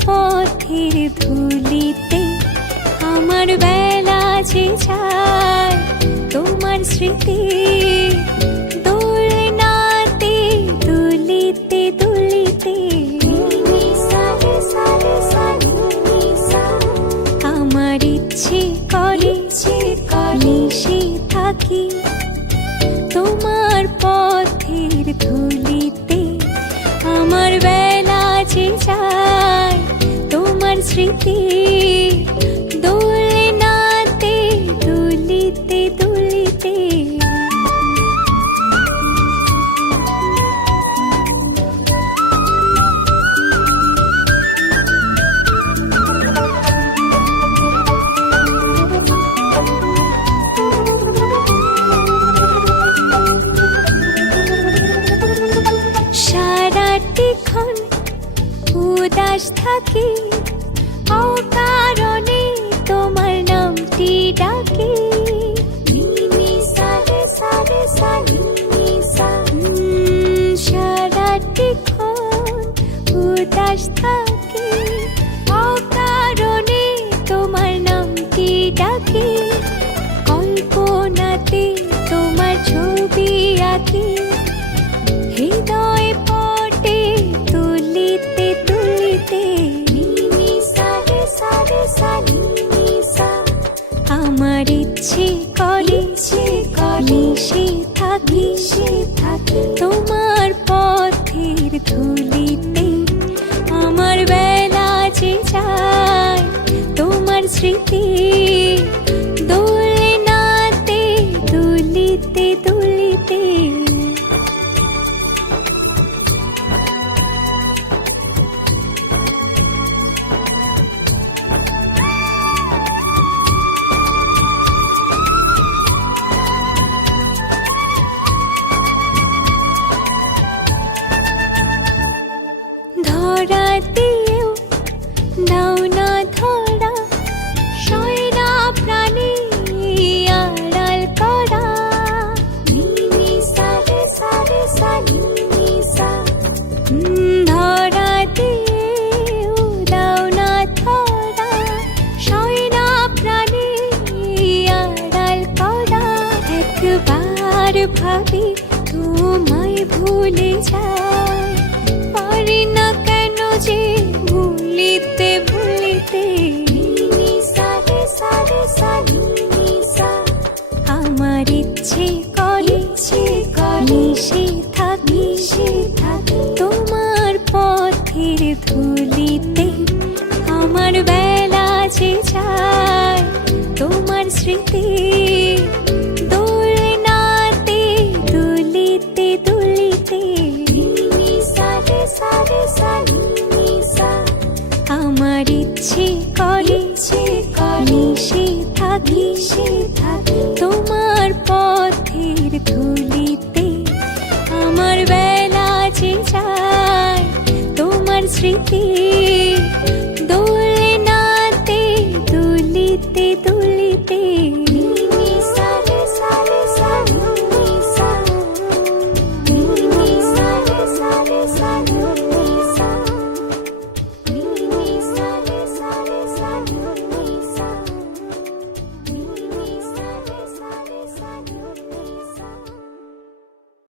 পথের ধুলিতে আমার বেলা যে যায় তোমার স্মৃতি দোলনাতে দুলিতে দুলিতে আমার ইচ্ছে করে মিশে থাকি তোমার পথের ধুলিতে আমার বেলা যে যায় তোমার স্মৃতি দোলনাতে দুলিতে দুলিতে সারাটিক্ষণ উদাস থাকি অকারণে তোমার নামটি ডাকি সারাটিক্ষণ উদাস থাকি অকারণে তোমার নামটি ডাকি কল্পনাতে তোমার ছবি আঁকি হৃদয় পটে তুলিতে তুলিতে আমার ইচ্ছে করে মিশে থাকি তোমার পথের ধুলিতে আমার বেলা যে যায় তোমার স্মৃতি দোলনাতে দুলিতে দুলিতে ধরাতেও নাও না ধরা সয়না প্রাণী আড়াল করা ধরাতেও নাও না ধরা সয়না প্রাণী আড়াল করা একবার ভাবি তোমায় ভুলে যায় পারি না কেন যে ভুলিতে ভুলিতে আমার ইচ্ছে করে মিশে থাকি তোমার পথের ধুলিতে আমার বেলা যে যায় তোমার স্মৃতি দোলনাতে দুলিতে দুলিতে আমার ইচ্ছে করে মিশে থাকি তোমার পথের ধুলিতে আমার বেলা যে যায় তোমার স্মৃতি দোলনাতে দুলিতে দুলিতে